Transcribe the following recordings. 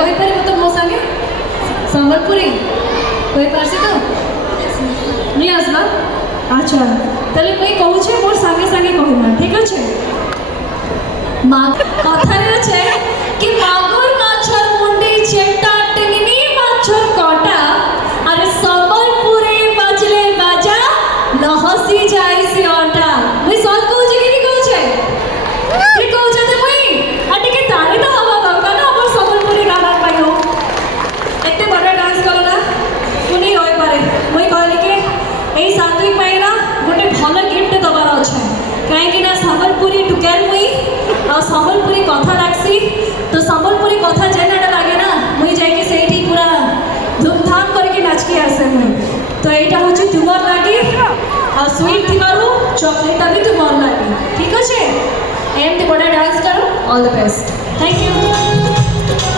कहि परिबो तो मो संगे संबलपुरी कहि पारसी तो नहीं आसबा अच्छा तले मुई कहू छे मोर संगे संगे कहूना ठीक अछि मा कथारे छै कि मागुर माछर मुंडी चेटा टेंगनी माछर काटा अरे संबलपुरी बजले बाजा लहसी जाई से आटा मुई सॉल्व कहू छे कि कहू छे ठीक कहू छे ते मुई आटे के तारे तो हवा दरकार ना हमर संबलपुरी गाना पाइयो एते बड़ा डांस करला सुनी होय पारे मुई कहली कि एई सात्विक मायना गोटे भलो गिफ्ट दबार अछि काहे कि ना संबलपुरी टुकेल मुई आ संबलपुरी कथा लागसी तो संबलपुरी कथा जेनाटा लागे ना मुई जाई के सेठी पूरा धूमधाम करके नाच के आसे मुई तो एटा होची तुमर लागी आ स्वीट थिबारु चॉकलेट भी तुमर लागी ठीक अछि एम बड़ा डांस करो all the best thank you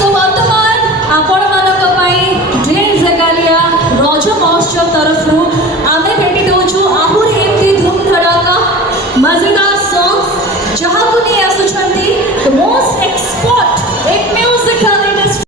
so वर्तमान आपण मानक पई ड्रीम्स जगालिया रज महोत्सव तरफ आमे भेटी दउछु आहुर एमती धूम धड़ाका मजेदार सॉन्ग जहां को नहीं